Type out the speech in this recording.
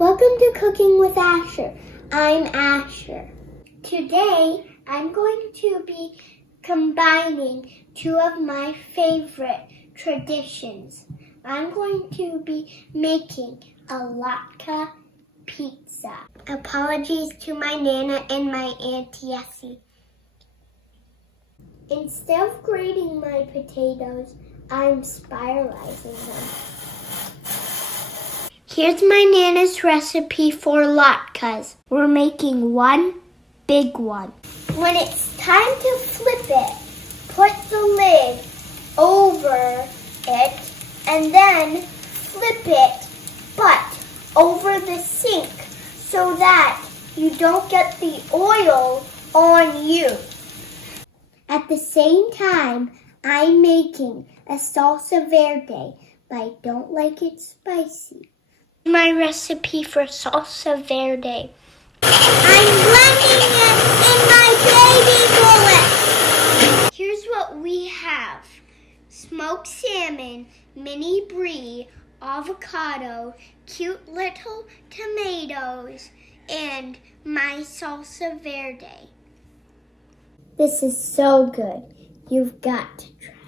Welcome to Cooking with Asher. I'm Asher. Today, I'm going to be combining two of my favorite traditions. I'm going to be making a Latke Pizza. Apologies to my Nana and my Auntie Essie. Instead of grating my potatoes, I'm spiralizing them. Here's my Nana's recipe for latkes. We're making one big one. When it's time to flip it, put the lid over it and then flip it, but over the sink so that you don't get the oil on you. At the same time, I'm making a salsa verde, but I don't like it spicy. My recipe for salsa verde. I'm blending it in my baby bullet. Here's what we have. Smoked salmon, mini brie, avocado, cute little tomatoes, and my salsa verde. This is so good. You've got to try.